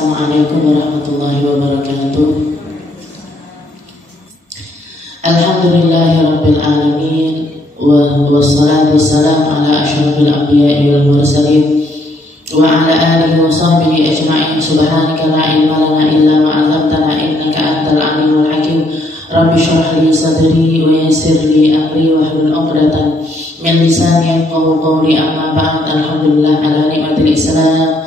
Assalamualaikum warahmatullahi wabarakatuh. Alhamdulillahirabbil alamin wassalatu wassalamu ala asyrafil anbiya'i wal mursalin wa ala alihi wa sahbihi ajma'in. Subhanaka la ilma lana illa ma 'allamtana innaka antal alimul hakim. Rabbi shrah li sadri wa yassir li amri wahlul 'uqdatam min lisani yafqahu qawli. Amma ba'd. Alhamdulillah ala ni'matil Islam,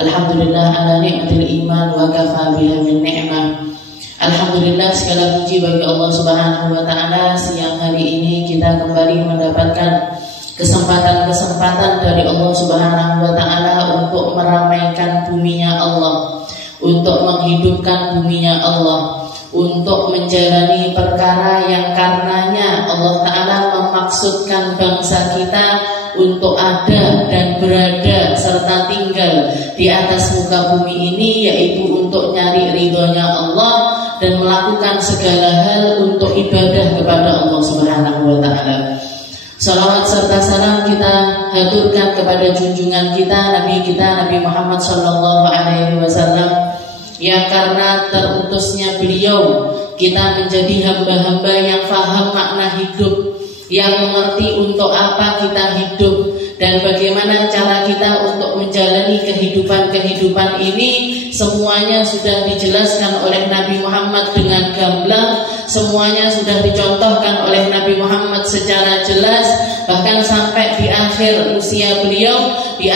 alhamdulillah ala ni'matil iman, wa kafa biha min ni'mah. Alhamdulillah, segala puji bagi Allah Subhanahu wa taala. Siang hari ini kita kembali mendapatkan kesempatan dari Allah Subhanahu wa taala untuk meramaikan buminya Allah, untuk menghidupkan buminya Allah, untuk menjalani perkara yang karenanya Allah taala memaksudkan bangsa kita untuk ada dan berada serta tinggal di atas muka bumi ini, yaitu untuk nyari ridhonya Allah dan melakukan segala hal untuk ibadah kepada Allah Subhanahu wa taala. Salawat serta salam kita haturkan kepada junjungan kita, Nabi Muhammad sallallahu alaihi wasallam, yang karena terutusnya beliau kita menjadi hamba-hamba yang faham makna hidup, yang mengerti untuk apa kita hidup dan bagaimana cara kita untuk menjalani kehidupan ini. Semuanya sudah dijelaskan oleh Nabi Muhammad dengan gamblang, semuanya sudah dicontohkan oleh Nabi Muhammad secara jelas. Bahkan sampai di akhir usia beliau, di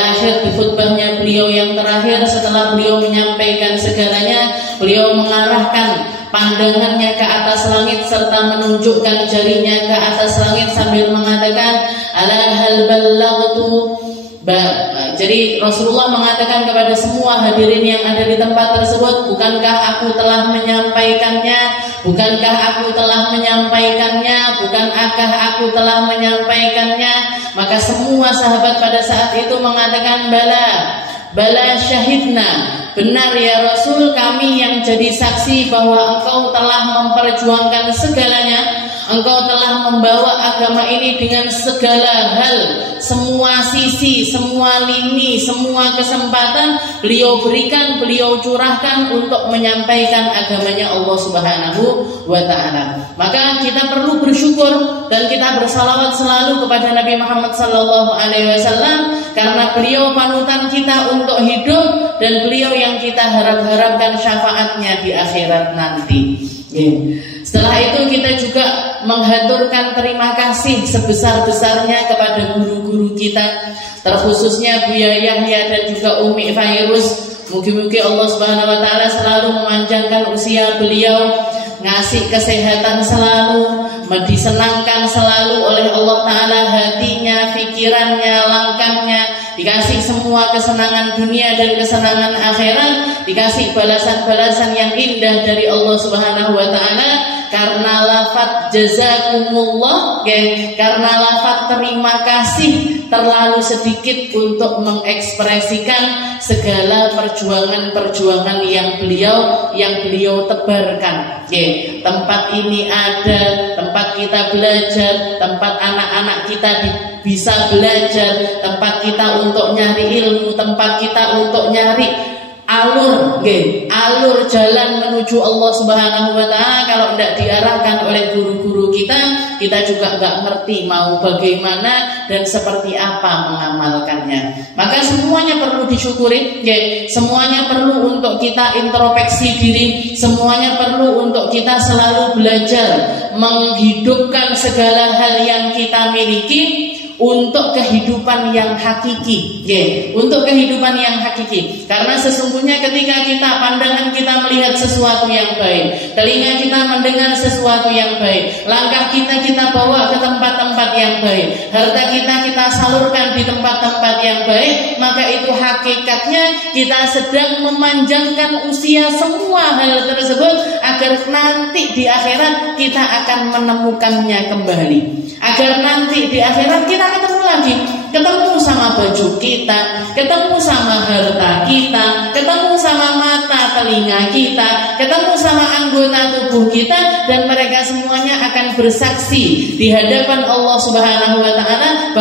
khutbahnya beliau yang terakhir setelah beliau menyampaikan segalanya, beliau mengarahkan pandangannya ke atas langit serta menunjukkan jarinya ke atas langit sambil mengatakan, ala hal ballaghtu. Jadi Rasulullah mengatakan kepada semua hadirin yang ada di tempat tersebut, bukankah aku telah menyampaikannya? Bukankah aku telah menyampaikannya? Bukankah aku telah menyampaikannya? Maka semua sahabat pada saat itu mengatakan, bala syahidna. Benar ya Rasul, kami yang jadi saksi bahwa engkau telah memperjuangkan segalanya. Engkau telah membawa agama ini dengan segala hal, semua sisi, semua lini, semua kesempatan beliau berikan, beliau curahkan untuk menyampaikan agamanya Allah Subhanahu wa ta'ala. Maka kita perlu bersyukur dan kita bersalawat selalu kepada Nabi Muhammad sallallahu alaihi wasallam, karena beliau panutan kita untuk hidup dan beliau yang kita harapkan syafaatnya di akhirat nanti. Setelah itu kita juga menghaturkan terima kasih sebesar-besarnya kepada guru-guru kita, terkhususnya Buya Yahya dan juga Umi Fairuz. Mungkin Allah Subhanahu wa taala selalu memanjangkan usia beliau, ngasih kesehatan selalu, disenangkan selalu oleh Allah taala hatinya, pikirannya, langkahnya, dikasih semua kesenangan dunia dan kesenangan akhirat, dikasih balasan-balasan yang indah dari Allah Subhanahu wa taala. Karena lafaz jazakumullah, karena lafaz terima kasih terlalu sedikit untuk mengekspresikan segala perjuangan yang beliau tebarkan. Tempat ini ada, tempat kita belajar, tempat anak-anak kita bisa belajar, tempat kita untuk nyari ilmu, tempat kita untuk nyari alur jalan menuju Allah Subhanahu wa taala. Kalau tidak diarahkan oleh guru-guru kita juga nggak ngerti mau bagaimana dan seperti apa mengamalkannya. Maka semuanya perlu disyukuri, semuanya perlu untuk kita introspeksi diri, semuanya perlu untuk kita selalu belajar menghidupkan segala hal yang kita miliki untuk kehidupan yang hakiki, untuk kehidupan yang hakiki. Karena sesungguhnya ketika pandangan kita melihat sesuatu yang baik, telinga kita mendengar sesuatu yang baik, langkah kita bawa ke tempat-tempat yang baik, harta kita salurkan di tempat-tempat yang baik, maka itu hakikatnya kita sedang memanjangkan usia semua hal tersebut, agar nanti di akhirat kita akan menemukannya kembali, agar nanti di akhirat kita ketemu lagi, ketemu sama baju kita, ketemu sama harta kita, ketemu sama mata, telinga kita, ketemu sama anggota tubuh kita, dan mereka semuanya akan bersaksi di hadapan Allah Subhanahu wa taala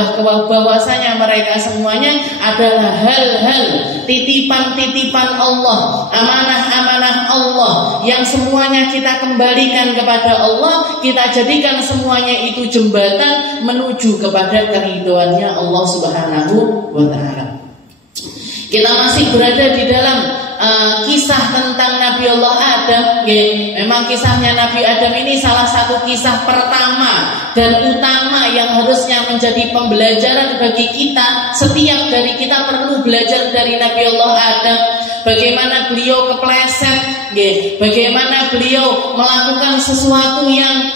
bahwasanya mereka semuanya adalah hal-hal titipan-titipan Allah, amanah-amanah Allah yang semuanya kita kembalikan kepada Allah, kita jadikan semuanya itu jembatan menuju kepada keridhoannya Allah Subhanahu wa taala. Kita masih berada di dalam kisah tentang Nabi Allah Adam. Memang kisahnya Nabi Adam ini salah satu kisah pertama dan utama yang harusnya menjadi pembelajaran bagi kita. Setiap dari kita perlu belajar dari Nabi Allah Adam. Bagaimana beliau kepleset, bagaimana beliau melakukan sesuatu yang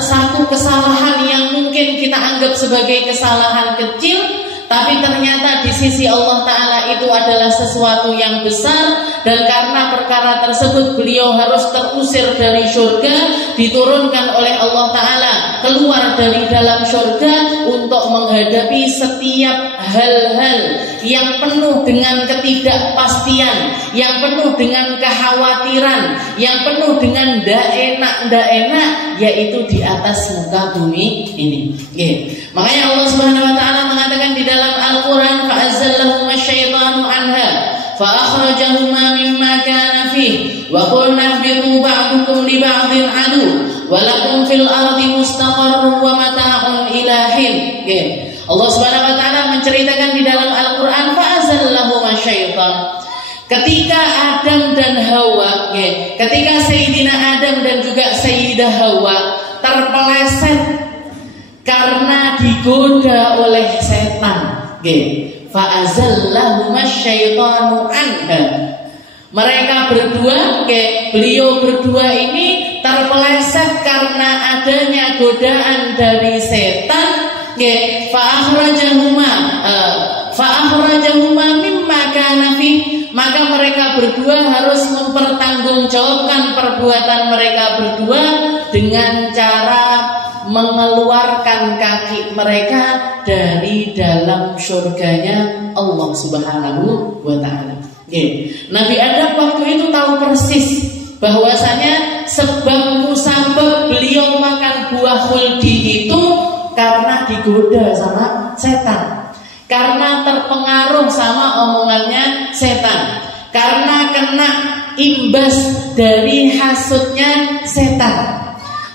satu kesalahan yang mungkin kita anggap sebagai kesalahan kecil, tapi ternyata di sisi Allah Ta'ala itu adalah sesuatu yang besar. Dan karena perkara tersebut beliau harus terusir dari surga, diturunkan oleh Allah Ta'ala keluar dari dalam surga untuk menghadapi setiap hal-hal yang penuh dengan ketidakpastian, yang penuh dengan kekhawatiran, yang penuh dengan ndak enak, yaitu di atas muka bumi ini. Makanya Allah Subhanahu wa taala mengatakan di dalam Al-Qur'an, fa'azzallahuma syaitanu anha fa'akhrajahuma mimma kana fihi wa qulna ihbitu ba'dukum li ba'din adu wa lakum fil ardi mustaqarrun wa mata'un ila hin. Allah Subhanahu wa taala menceritakan di dalam Al-Qur'an, fa'azzallahuma syaitan. Ketika Adam dan Hawa, ketika Sayyidina Adam dan juga Sayyidah Hawa terpeleset karena digoda oleh setan, fa'azallahuma syaitanu anha. Mereka berdua, beliau berdua ini terpeleset karena adanya godaan dari setan. Fa'akhrajahuma mimma kana fi. Maka mereka berdua harus mempertanggungjawabkan perbuatan mereka berdua dengan cara mengeluarkan kaki mereka dari dalam surganya Allah Subhanahu wa taala. Nabi Adam waktu itu tahu persis bahwasanya sebab musabab beliau makan buah khuldi itu karena digoda sama setan, karena terpengaruh sama omongannya setan, karena kena imbas dari hasutnya setan.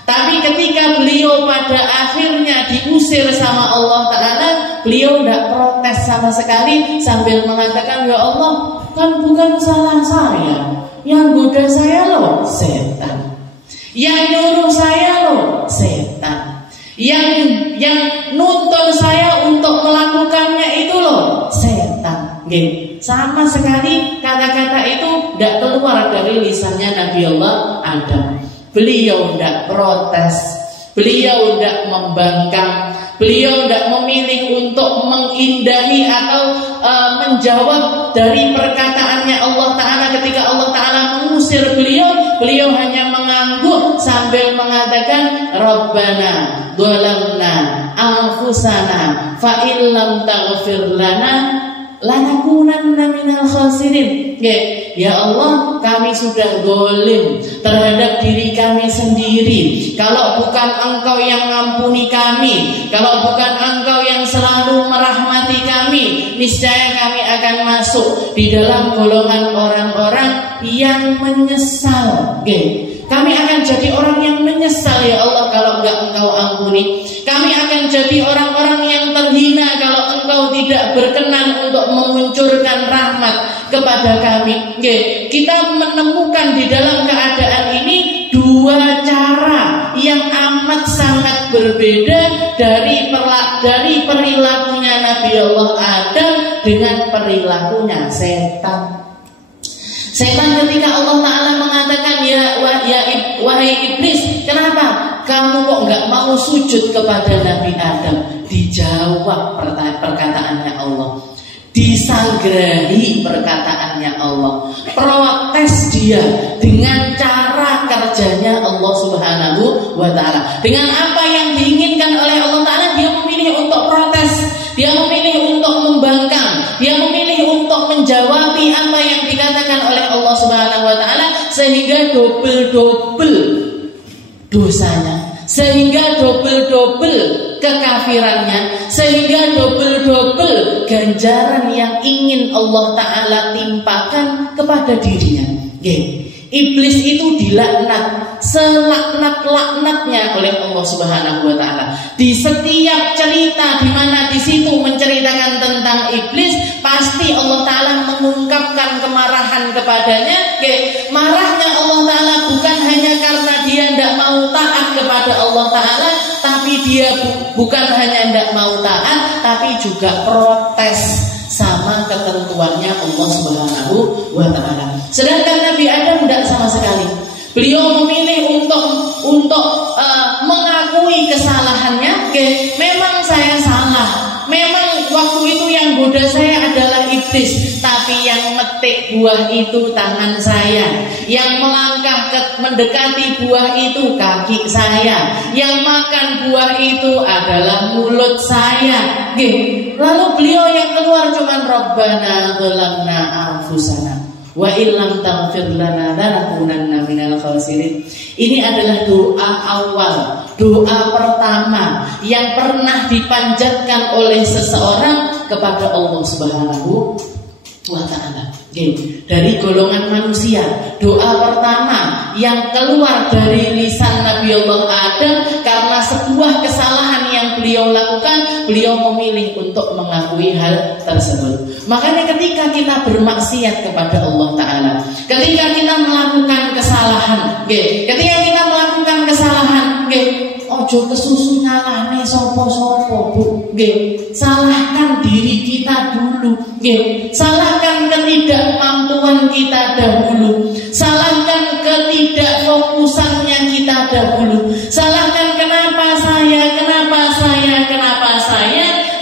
Tapi ketika beliau pada akhirnya diusir sama Allah Ta'ala, beliau tidak protes sama sekali sambil mengatakan, ya Allah, kan bukan salah saya, yang goda saya loh setan, yang nyuruh saya loh setan, yang nuntun saya untuk melakukannya itu loh setan. Sama sekali kata-kata itu tidak keluar dari lisannya Nabi Allah Adam. Beliau tidak protes, beliau tidak membangkang, beliau tidak memilih untuk mengindahi atau menjawab dari perkataannya Allah Ta'ala ketika Allah Ta'ala mengusir beliau. Beliau hanya mengangguk sambil mengatakan, Rabbana dhalamna anfusana fa illam taghfir lana lanakunanna minal khasirin. Ya Allah, kami sudah zalim terhadap diri kami sendiri. Kalau bukan Engkau yang mengampuni kami, kalau bukan Engkau yang selalu merahmati kami, niscaya kami akan masuk di dalam golongan orang-orang yang menyesal. Kami akan jadi orang yang menyesal ya Allah kalau enggak Engkau ampuni. Kami akan jadi orang-orang yang terhina kalau Engkau tidak berkenan untuk menguncurkan rahmat kepada kami. Kita menemukan di dalam keadaan ini dua cara yang amat sangat berbeda dari perilakunya Nabi Allah Adam dengan perilakunya setan. Setan ketika Allah Ta'ala mengatakan, wahai iblis, kenapa kamu kok nggak mau sujud kepada Nabi Adam? Dijawab perkataannya Allah, disanggrahi perkataannya Allah, protes dia dengan cara kerjanya Allah Subhanahu wa Ta'ala. Dengan apa yang diinginkan oleh Allah Ta'ala, dia memilih untuk protes, dia memilih untuk membangkang, dia memilih untuk menjawabi apa yang dikatakan oleh Allah Allah Subhanahu wa taala sehingga double dosanya, sehingga double kekafirannya, sehingga double ganjaran yang ingin Allah taala timpakan kepada dirinya. Iblis itu dilaknat selaknat-laknatnya oleh Allah Subhanahu wa taala. Di setiap cerita di mana di situ menceritakan tentang iblis, pasti Allah taala mengungkapkan kemarahan kepadanya. Marahnya Allah taala bukan hanya karena dia tidak mau taat kepada Allah taala, tapi dia bukan hanya tidak mau taat, tapi juga protes sama ketentuannya Allah Subhanahu wa taala. Sedangkan Nabi Adam tidak sama sekali. Beliau memilih untuk mengakui kesalahannya. Memang saya salah. Memang waktu itu yang goda saya adalah iblis, tapi yang metik buah itu tangan saya, yang melangkah mendekati buah itu kaki saya, yang makan buah itu adalah mulut saya. Lalu beliau yang keluar cuman Rabbana dzalamna anfusana wa illam taghfir lana lanakunanna minal khasirin. Ini adalah doa awal, doa pertama yang pernah dipanjatkan oleh seseorang kepada Allah Subhanahu wa taala. Dari golongan manusia, doa pertama yang keluar dari lisan Nabi Allah Adam karena sebuah kesalahan yang beliau lakukan, beliau memilih untuk mengakui hal tersebut. Makanya ketika kita bermaksiat kepada Allah taala, ketika kita melakukan kesalahan, ojo kesusu nyalahne sapa-sapa, Bu. Salahkan diri kita dulu. Salahkan ketidakmampuan kita dahulu. Salahkan ketidakfokusannya kita dahulu. Salahkan kenapa saya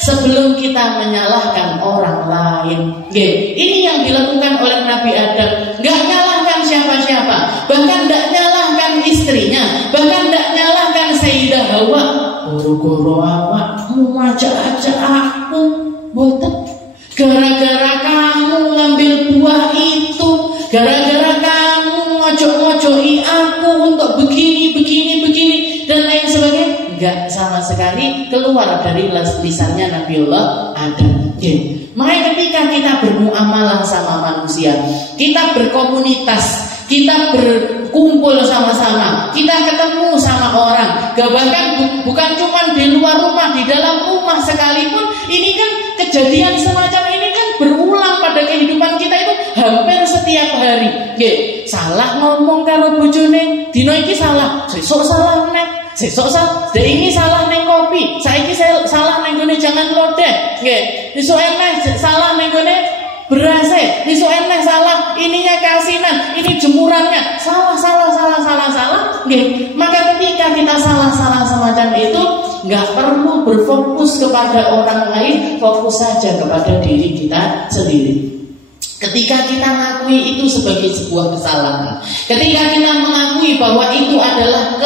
sebelum kita menyalahkan orang lain. Ini yang dilakukan oleh Nabi Adam. Gak nyalahkan siapa-siapa, bahkan gak nyalahkan istrinya, bahkan gak nyalahkan Sayyidah Hawa. Goro-goro awakmu ngajak-ajak aku, boten. Gara-gara kamu ngambil buah itu, gara-gara kamu ngojok-ngojoki aku untuk begini dan lain sebagainya. Enggak sama sekali keluar dari lisannya Nabiullah Adam. Makanya ketika kita bermuamalah sama manusia, kita berkomunitas, kita berkumpul sama-sama, kita ketemu sama orang, bahkan bukan cuma di luar rumah, di dalam rumah sekalipun, ini kan kejadian semacam ini kan berulang pada kehidupan kita itu hampir setiap hari. Salah ngomong karo bojone, dino iki salah, sesuk salah meneh, sesuk salah, ini salah neng kopi, saiki salah neng gone jangan lodeh, besok eneh salah neng gone beras, besok eneh salah ininya kasinan, ini jemurannya, salah. Maka ketika kita salah semacam itu, nggak perlu berfokus kepada orang lain, fokus saja kepada diri kita sendiri. Ketika kita mengakui itu sebagai sebuah kesalahan, ketika kita mengakui bahwa itu adalah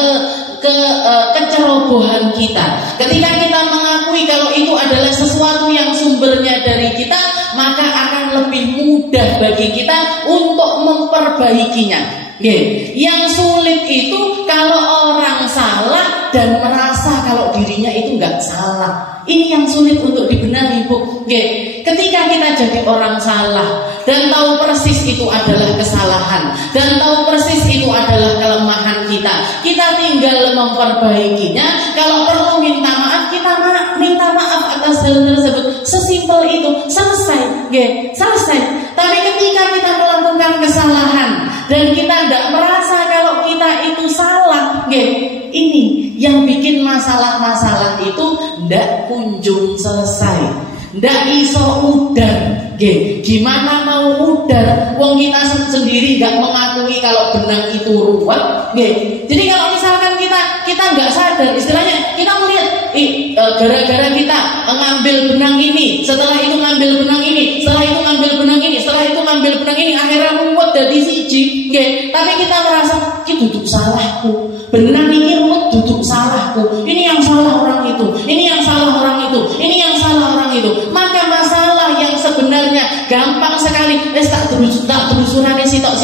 kecerobohan kita, ketika kita mengakui kalau itu adalah sesuatu yang sumbernya dari kita, maka akan lebih mudah bagi kita untuk memperbaikinya. Yang sulit itu kalau orang salah dan merasa kalau dirinya itu nggak salah. Ini yang sulit untuk dibenahi, Bu. Ketika kita jadi orang salah dan tahu persis itu adalah kesalahan, dan tahu persis itu adalah kelemahan kita tinggal memperbaikinya. Kalau perlu minta maaf, kita minta maaf atas hal tersebut. Sesimpel itu, selesai. Tapi ketika kita melakukan kesalahan dan kita tidak merasa kalau kita itu salah, ini yang bikin masalah-masalah itu tidak kunjung selesai, tidak iso udar. Gimana mau udar? Wong kita sendiri nggak mengakui kalau benang itu ruwet. Jadi kalau misalkan kita nggak sadar, istilahnya kita melihat gara-gara kita ngambil benang ini, setelah itu ngambil benang ini, setelah itu ngambil benang ini, setelah itu ngambil benang ini, akhirnya ruwet dari siji. Tapi kita merasa itu duduk salahku, benang ini ruwet duduk salahku, ini yang salah orang itu, ini yang salah orang itu, ini yang salah orang itu. Maka masalah yang sebenarnya gampang sekali, tak terusurane sitok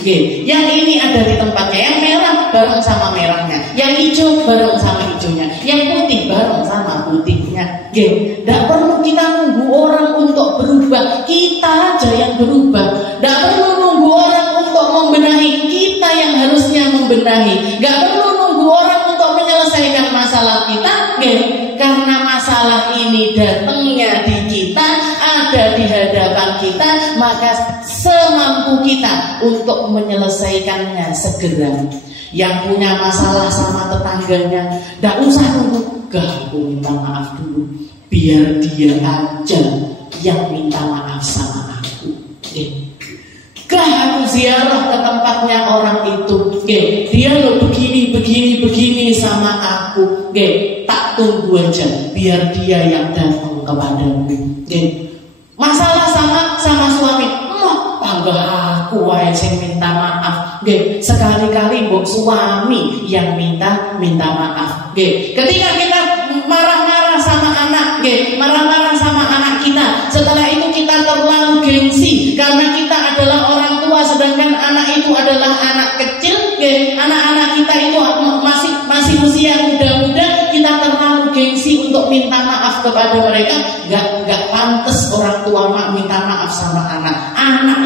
Nggih, yang ini ada di tempatnya, yang merah bareng sama merahnya, yang hijau bareng sama hijaunya, yang putih bareng sama putihnya. Nggih, tidak perlu kita nunggu orang untuk berubah, kita aja yang berubah. Tidak perlu nunggu orang untuk membenahi, kita yang harusnya membenahi. Tidak perlu nunggu orang untuk menyelesaikan masalah kita. Nggih, karena masalah ini datangnya di kita, ada di hadapan kita, maka semampu kita untuk menyelesaikannya segera. Yang punya masalah sama tetangganya, tidak usah nunggu, aku minta maaf dulu, biar dia aja yang minta maaf sama aku. Aku ziarah ke tempatnya orang itu, dia lo begini sama aku, tak tunggu aja, biar dia yang datang kepadamu. Masalah sama suami, tangga aku wae sing minta maaf. Sekali-kali mbok suami yang minta maaf. Ketika kita marah-marah sama anak, marah-marah sama anak kita, setelah itu kita terlalu gengsi karena kita adalah orang tua, sedangkan anak itu adalah anak kecil. Anak-anak kita itu masih usia muda-muda, kita terlalu gengsi untuk minta maaf kepada mereka. Gak pantas orang tua minta maaf sama anak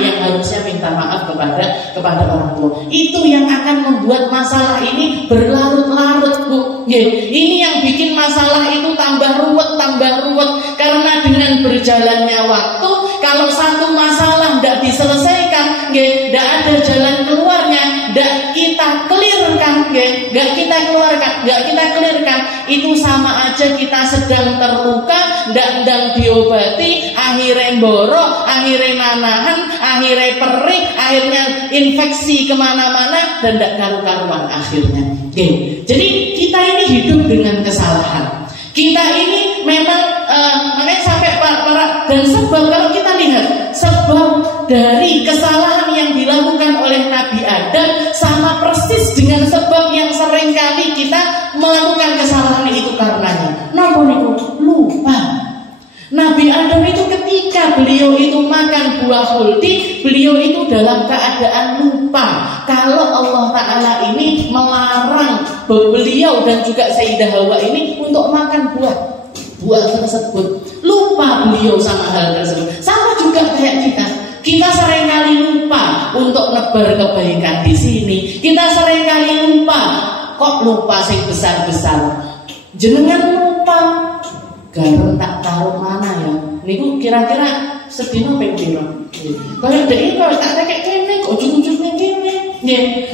yang harusnya minta maaf kepada orang tua. Itu yang akan membuat masalah ini berlarut-larut, Bu. Ini yang bikin masalah itu tambah ruwet. Karena dengan berjalannya waktu, kalau satu masalah tidak diselesaikan, tidak ada jalan keluarnya, tidak kita clearkan, itu sama aja kita sedang terluka, tidak diobati, akhirnya borok, akhirnya nanahan, akhirnya perih, akhirnya infeksi kemana-mana, dan tidak karu-karuan akhirnya. Jadi kita ini hidup dengan kesalahan. Kita ini memang makanya sampai para dan sebab, kalau kita lihat sebab dari kesalahan yang dilakukan oleh Nabi Adam sama persis dengan sebab yang seringkali kita melakukan kesalahan itu karenanya. Napa niku? Lupa. Nabi Adam itu ketika beliau itu makan buah khuldi, beliau itu dalam keadaan lupa kalau Allah Ta'ala ini melarang beliau dan juga Sayyidah Hawa ini untuk makan buah tersebut. Lupa beliau sama hal tersebut. Sama juga kayak kita seringkali lupa untuk nebar kebaikan di sini. Kita seringkali lupa sing besar-besar. Jenengan lupa garam tak taruh mana ya? Niku kira-kira sedino ping piro? Kalau dek kalau tak kayak kene kok ujung-ujungnya kene.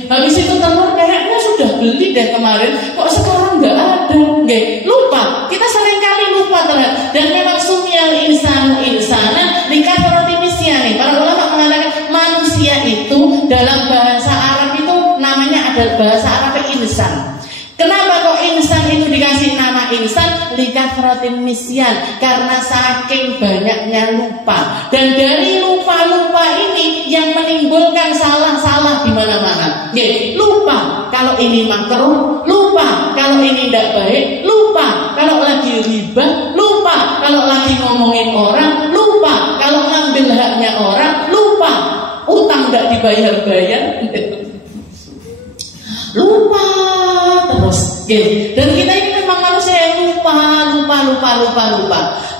Habis itu telur kayaknya sudah beli deh kemarin, kok sekarang nggak ada. Lupa. Kita seringkali lupa terhadap, dan memang sumiyal insana likathrati nisyani. Para ulama mengatakan manusia itu dalam bahasa Arab itu namanya adalah bahasa Arab insan. Kenapa kok insan itu dikasih nama insan? Likathrati nisyan, karena saking banyaknya lupa. Dan dari lupa-lupa ini yang menimbulkan salah-salah di mana-mana. Lupa kalau ini makruh, lupa kalau ini tidak baik, lupa kalau lagi riba, lupa kalau lagi ngomongin orang, lupa kalau ngambil haknya orang, lupa utang tidak dibayar-bayar, lupa terus. Dan kita ini memang manusia yang lupa.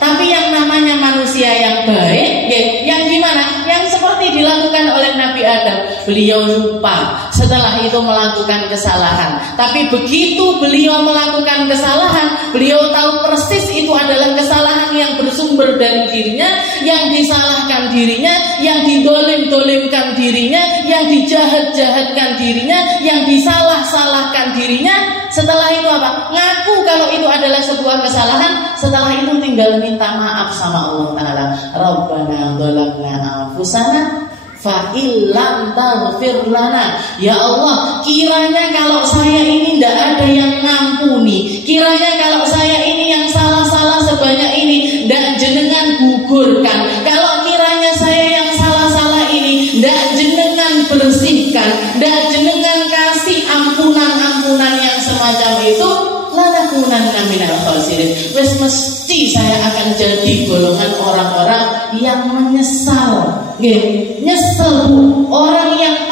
Tapi yang namanya manusia yang baik, yang gimana? Yang seperti dilakukan oleh Nabi Adam. Beliau lupa, setelah itu melakukan kesalahan. Tapi begitu beliau melakukan kesalahan, beliau tahu persis itu adalah kesalahan yang bersumber dari dirinya, yang disalahkan dirinya, yang didolim-dolimkan dirinya, yang dijahat-jahatkan dirinya, yang disalah-salahkan dirinya. Setelah itu apa? Ngaku kalau itu adalah sebuah kesalahan. Setelah itu tinggal minta maaf sama Allah Ta'ala. Rabbana dzalamna anfusana fa illam taghfir lana. Ya Allah, kiranya kalau saya ini tidak ada yang ngampuni, kiranya kalau saya ini yang salah-salah sebanyak ini tidak jenengan gugurkan, kalau kiranya saya yang salah-salah ini tidak jenengan bersihkan, tidak jenengan kasih ampunan-ampunan yang semacam itu, lanakunanna minal khasirin. Wes mesti saya akan jadi golongan orang-orang yang menyesal. Nyesel, Bu. Orang yang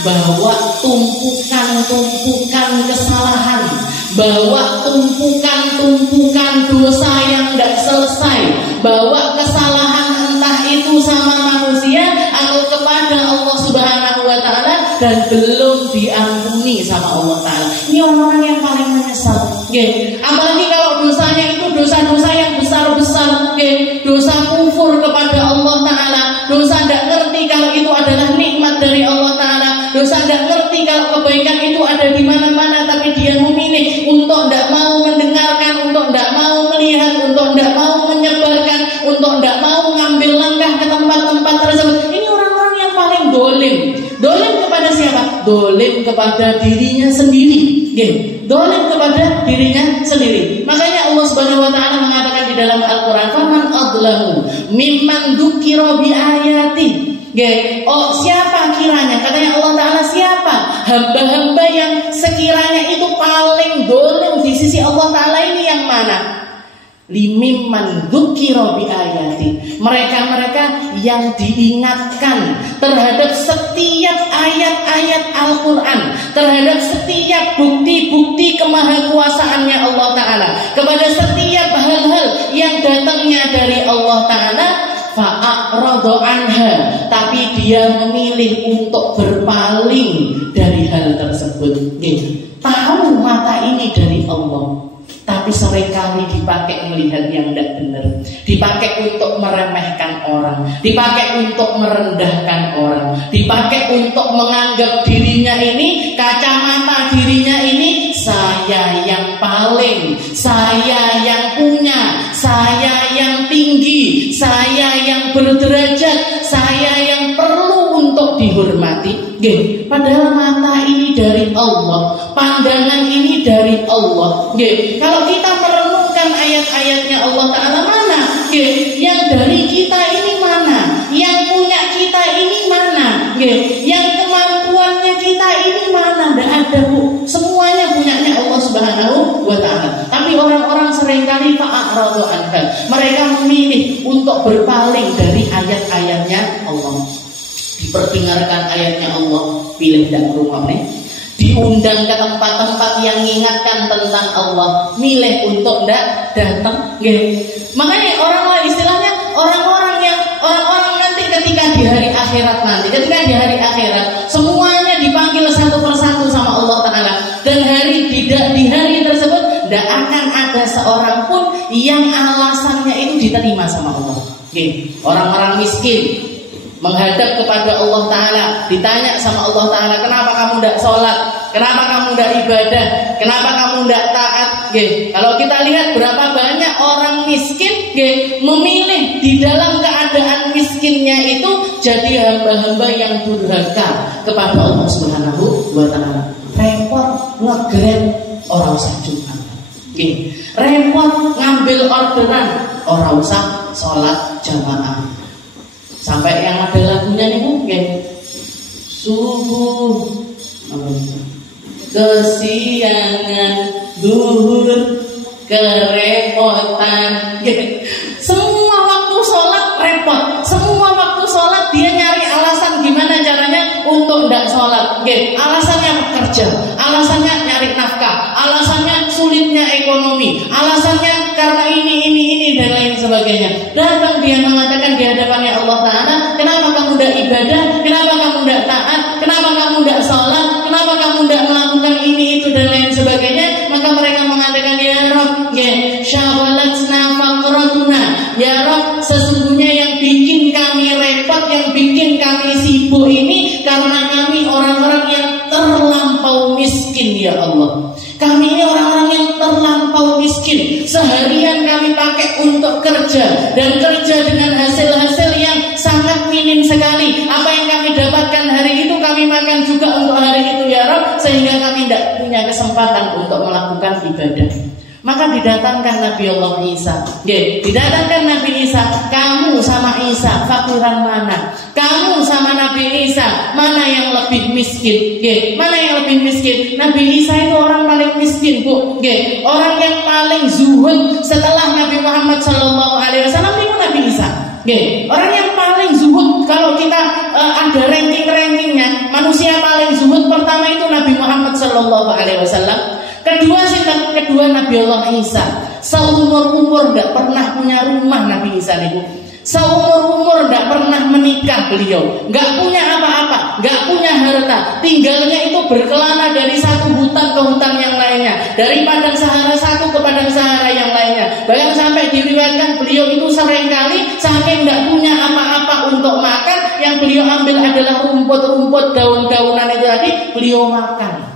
bawa tumpukan kesalahan, bawa tumpukan dosa yang tidak selesai, bawa kesalahan entah itu sama manusia atau kepada Allah Subhanahu wa Ta'ala, dan belum diampuni sama Allah Ta'ala. Ini orang-orang yang paling menyesal. Apalagi kalau dosanya itu dosa-dosa yang besar-besar, dosa kufur kepada Allah Ta'ala, dosa tidak ngerti kalau itu adalah nikmat dari Allah Ta'ala, dosa tidak ngerti kalau kebaikan itu ada di mana-mana, tapi dia memilih untuk tidak mau mendengarkan, untuk tidak mau melihat, untuk tidak mau menyebarkan, untuk tidak mau ngambil langkah ke tempat-tempat tersebut. Ini orang-orang yang paling dolim. Dolim kepada siapa? Dolim kepada dirinya sendiri. Dolim kepada dirinya sendiri. Makanya Allah Subhanahu wa Ta'ala mengatakan di dalam Al-Quran, "Faman adlamu mimman dzukira bi ayati." Oh, siapa kiranya? Katanya Allah Ta'ala, siapa hamba-hamba yang sekiranya itu paling dolim di sisi Allah Ta'ala ini yang mana? Limimman dzukira bi ayati, mereka-mereka yang diingatkan terhadap setiap ayat-ayat Al-Quran, terhadap setiap bukti-bukti kemahakuasaannya Allah Ta'ala, kepada setiap hal-hal yang datangnya dari Allah Ta'ala, fa'aradu anha, tapi dia memilih untuk berpaling dari hal tersebut. Tahu mata ini dari Allah, tapi seringkali dipakai melihat yang tidak benar, dipakai untuk meremehkan orang, dipakai untuk merendahkan orang, dipakai untuk menganggap dirinya ini, kacamata dirinya ini, saya yang paling, saya yang punya, saya yang tinggi, saya yang berderajat, saya yang perlu untuk dihormati. Padahal mata ini dari Allah, pandangan ini dari Allah. Kalau kita merenungkan ayat-ayatnya Allah Ta'ala, mana yang dari kita ini, mana yang punya kita ini, mana yang kemampuannya kita ini, mana? Tidak ada, Bu. Semuanya punyanya Allah Subhanahu wa Ta'ala. Tapi orang-orang seringkali fa'aradu anha, mereka memilih untuk berpaling dari ayat-ayatnya Allah. Diperdengarkan ayatnya Allah, pilih tidak rumah diundang ke tempat-tempat yang mengingatkan tentang Allah, milih untuk tidak datang. Makanya orang-orang, istilahnya orang-orang nanti ketika di hari akhirat ketika di hari akhirat semuanya dipanggil satu persatu sama Allah Ta'ala, dan di hari tersebut tidak akan ada seorang pun yang alasannya itu diterima sama Allah. Orang-orang miskin menghadap kepada Allah Ta'ala, ditanya sama Allah Ta'ala, kenapa kamu tidak sholat, kenapa kamu tidak ibadah, kenapa kamu tidak taat. Kalau kita lihat berapa banyak orang miskin memilih di dalam keadaan miskinnya itu jadi hamba-hamba yang durhaka kepada Allah Subhanahu wa Ta'ala. Repot nge-grab orang usah Jumat, repot ngambil orderan orang usah sholat jamaah. Sampai yang ada lagunya nih mungkin subuh, kesiangan, duhur, kerepotan. Semua waktu sholat repot, semua waktu sholat dia nyari alasan gimana caranya untuk tidak sholat. Alasannya bekerja, alasannya nyari nafkah, alasannya sulitnya ekonomi, alasannya karena ini dan lain sebagainya. Datang dia mengatakan di hadapannya Allah Ta'ala, kenapa kamu tidak ibadah, kenapa kamu tidak taat, kenapa kamu tidak sholat, kenapa kamu tidak melakukan ini itu dan lain sebagainya. Maka mereka mengatakan, ya Rabb, syawalatna faqratuna, ya Rabb, sesungguhnya yang bikin kami repot, yang bikin kami sibuk ini karena kami orang-orang yang terlampau miskin, ya Allah. Kami ini orang-orang yang terlampau miskin. Seharian kami pakai untuk kerja, dan kerja dengan hasil-hasil yang sangat minim sekali. Apa yang kami dapatkan hari itu kami makan juga untuk hari itu, ya Rabb, sehingga kami tidak punya kesempatan untuk melakukan ibadah. Maka didatangkan Nabi Allah Isa. Didatangkan Nabi Isa. Kamu sama Isa fakiran mana? Kamu sama Nabi Isa mana yang lebih miskin? Mana yang lebih miskin? Nabi Isa itu orang paling miskin, Bu. Orang yang paling zuhud setelah Nabi Muhammad SAW itu Nabi Isa. Orang yang paling zuhud, kalau kita ada ranking-rankingnya, manusia paling Nabi Muhammad sallallahu alaihi wasallam. Kedua Nabi Allah Isa. Seumur-umur tidak pernah punya rumah Nabi Isa niku. Seumur-umur tidak pernah menikah beliau, nggak punya apa-apa, nggak punya harta, tinggalnya itu berkelana dari satu hutan ke hutan yang lainnya, dari padang Sahara satu ke padang Sahara yang lainnya. Bahkan sampai diriwayatkan beliau itu seringkali saking nggak punya apa-apa untuk makan, yang beliau ambil adalah rumput-rumput, daun-daunan itu tadi beliau makan.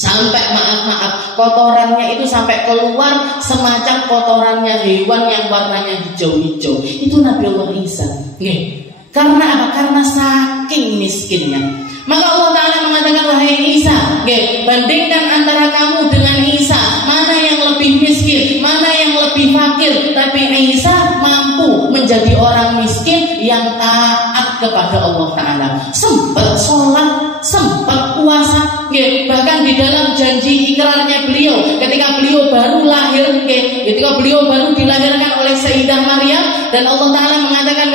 Sampai maaf kotorannya itu sampai keluar semacam kotorannya hewan yang warnanya hijau-hijau. Itu Nabi Allah Isa. Karena apa? Karena saking miskinnya. Maka Allah Ta'ala mengatakan, wahai Isa, bandingkan antara kamu dengan Isa, mana yang lebih miskin, mana yang lebih fakir. Tapi Isa mampu menjadi orang miskin yang taat kepada Allah Ta'ala, sempat sholat, sempat puasa. Bahkan di dalam janji ikrarnya beliau ketika beliau baru lahir, ketika beliau baru dilahirkan oleh Sayyidah Maryam, dan Allah Ta'ala mengatakan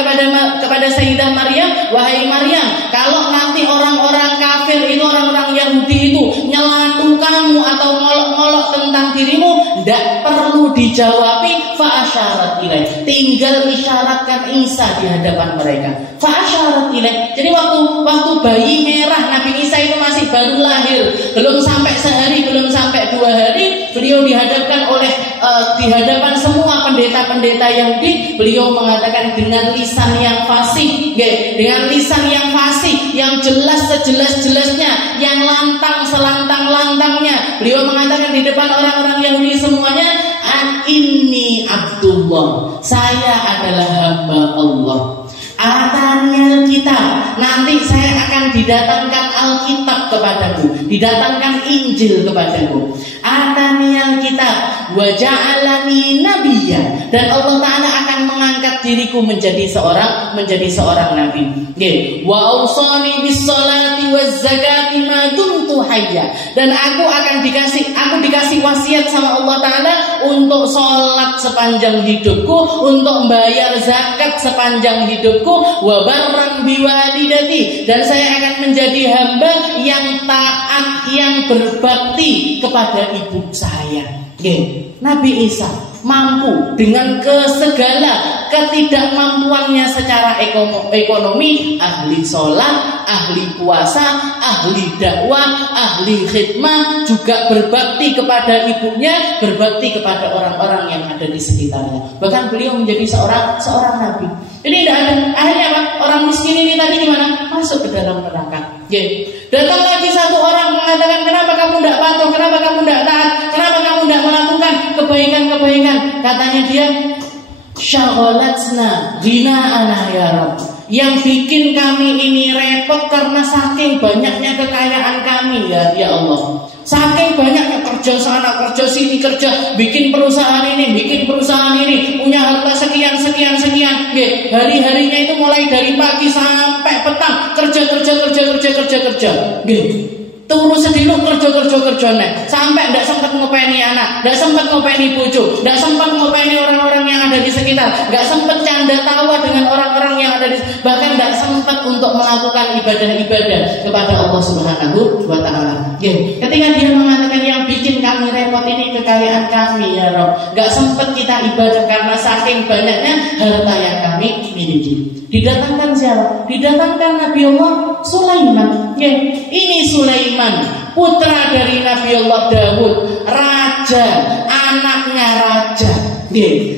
kepada Sayyidah Maryam, wahai Maryam, kalau nanti orang-orang kafir itu, orang-orang Yahudi itu nyelatu kamu atau ngolok-ngolok tentang dirimu, tidak perlu dijawabi, fa'asyarat ilaih, tinggal isyaratkan Isa di hadapan mereka. Fa'asyarat ilaih. Jadi waktu bayi merah Nabi Isa itu masih baru lahir, belum sampai sehari, belum sampai 2 hari, beliau dihadapkan di hadapan semua pendeta-pendeta Yahudi. Beliau mengatakan dengan lisan yang fasih, dengan lisan yang fasih, yang jelas sejelas-jelasnya, yang lantang selantang-lantangnya. Beliau mengatakan di depan orang-orang Yahudi semuanya, inni Abdullah, saya adalah hamba Allah. Atanial kitab, nanti saya akan didatangkan Alkitab kepadamu, didatangkan Injil kepadamu. Atanial kitab wa ja'alani nabiyya, dan Allah Ta'ala akan mengangkat diriku menjadi seorang nabi. Wa ausani bis salati waz zakati ma dumtu hayya, dan aku dikasih wasiat sama Allah Ta'ala untuk sholat sepanjang hidupku, untuk membayar zakat sepanjang hidupku, wa barran biwalidati, dan saya akan menjadi hamba yang taat, yang berbakti kepada ibu saya. Nabi Isa mampu dengan segala ketidakmampuannya secara ekonomi, ahli sholat, ahli puasa, ahli dakwah, ahli khidmah, juga berbakti kepada ibunya, berbakti kepada orang-orang yang ada di sekitarnya. Bahkan beliau menjadi seorang nabi. Jadi tidak ada, akhirnya apa? Orang miskin ini tadi gimana? Masuk ke dalam neraka. Datang lagi satu orang mengatakan, kenapa kamu tidak patuh, kenapa kamu tidak taat, kenapa kamu tidak melakukan kebaikan-kebaikan? Katanya dia, syaghalatna ghina'ana ya Rabb, yang bikin kami ini repot karena saking banyaknya kekayaan kami ya Allah. Saking banyaknya kerja sana, kerja sini, kerja, bikin perusahaan ini, punya harta sekian. Hari-harinya itu mulai dari pagi sampai petang, kerja. Turu sediluk kerja nek, sampai tidak sempat ngopeni anak, tidak sempat ngopeni bojo, tidak sempat ngopeni orang-orang yang ada di sekitar, tidak sempat canda tawa dengan orang-orang yang ada di, bahkan tidak sempat untuk melakukan ibadah-ibadah kepada Allah Subhanahu wa Ta'ala. Ketika dia mengatakan yang bikin kami repot ini kekayaan kami ya Rabb, tidak sempat kita ibadah karena saking banyaknya harta yang kami miliki. Didatangkan siapa? Didatangkan Nabi Allah Sulaiman. Ini Sulaiman, putra dari Nabi Allah Daud, raja, anaknya raja.